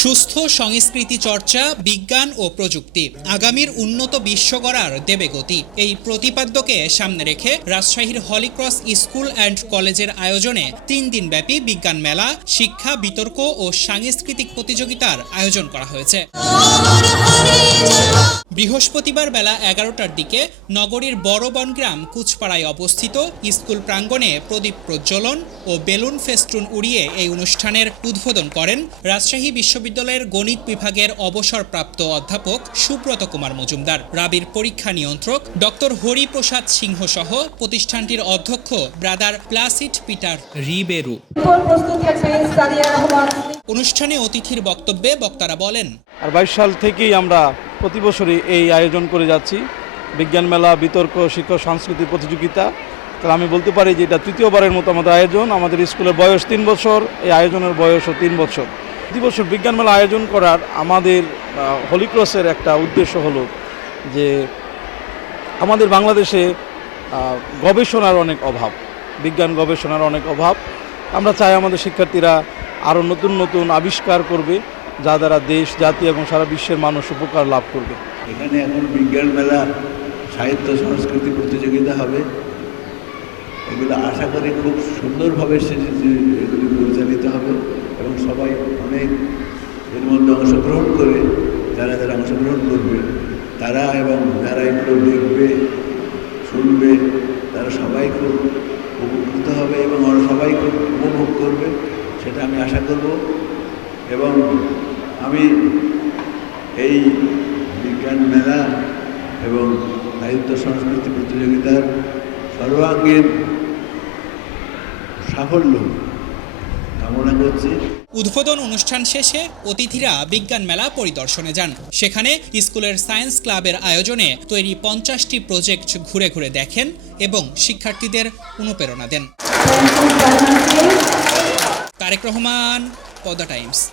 সুস্থ সংস্কৃতি চর্চা, বিজ্ঞান ও প্রযুক্তি। আগামীর উন্নত বিশ্ব গড়ার দেবে গতি এই প্রতিপাদ্যকে সামনে রেখে রাজশাহীর হলিক্রস স্কুল অ্যান্ড কলেজের আয়োজনে তিন দিনব্যাপী বিজ্ঞান মেলা, শিক্ষা, বিতর্ক ও সাংস্কৃতিক প্রতিযোগিতার আয়োজন করা হয়েছে। বৃহস্পতিবার বেলা এগারোটার দিকে নগরীর বড় বনগ্রাম কুচপাড়ায় অবস্থিত স্কুল প্রাঙ্গণে প্রদীপ প্রজ্বলন ও বেলুন ফেস্টুন উড়িয়ে এই অনুষ্ঠানের উদ্বোধন করেন রাজশাহী বিশ্ববিদ্যালয়ের গণিত বিভাগের অবসরপ্রাপ্ত অধ্যাপক সুব্রত কুমার মজুমদার রাবির পরীক্ষা নিয়ন্ত্রক ডক্টর হরিপ্রসাদ সিংহ সহ প্রতিষ্ঠানটির অধ্যক্ষ ব্রাদার প্লাসিট পিটার রিবেরু। অনুষ্ঠানে অতিথির বক্তব্যে বক্তারা বলেন আর বাইশ সাল থেকেই আমরা প্রতি বছরই এই আয়োজন করে যাচ্ছি। বিজ্ঞান মেলা বিতর্ক শিক্ষক সাংস্কৃতিক প্রতিযোগিতা। তাহলে আমি বলতে পারি যে এটা তৃতীয়বারের মতো আমাদের আয়োজন। আমাদের স্কুলের বয়স তিন বছর এই আয়োজনের বয়সও তিন বছর। বছর বিজ্ঞান মেলা আয়োজন করার আমাদের হলিক্রসের একটা উদ্দেশ্য হলো যে আমাদের বাংলাদেশে গবেষণার অনেক অভাব, বিজ্ঞান গবেষণার অনেক অভাব। আমরা চাই আমাদের শিক্ষার্থীরা আরও নতুন নতুন আবিষ্কার করবে, যা দ্বারা দেশ, জাতি এবং সারা বিশ্বের মানুষ উপকার লাভ করবে। এখানে এখন বিজ্ঞান মেলা, সাহিত্য, সংস্কৃতি প্রতিযোগিতা হবে। এগুলো আশা করি খুব সুন্দরভাবে এগুলি পরিচালিত হবে এবং সবাই অনেক এর মধ্যে অংশগ্রহণ করে যারা যারা অংশগ্রহণ করবে। তারা এবং যারা এগুলো দেখবে, শুনবে, তারা সবাই খুব উপকৃত হবে এবং ওরা সবাই খুব উপভোগ করবে, সেটা আমি আশা করব। এবং আমি এই বিজ্ঞান মেলা এবং সাহিত্য সংস্কৃতি প্রতিযোগিতার সর্বাঙ্গীন সাফল্য উদ্বোধন অনুষ্ঠান শেষে অতিথিরা বিজ্ঞান মেলা পরিদর্শনে যান। সেখানে স্কুলের সায়েন্স ক্লাবের আয়োজনে তৈরি পঞ্চাশটি প্রজেক্ট ঘুরে ঘুরে দেখেন এবং শিক্ষার্থীদের অনুপ্রেরণা দেন। তারেক রহমান, পদ্মা টাইমস।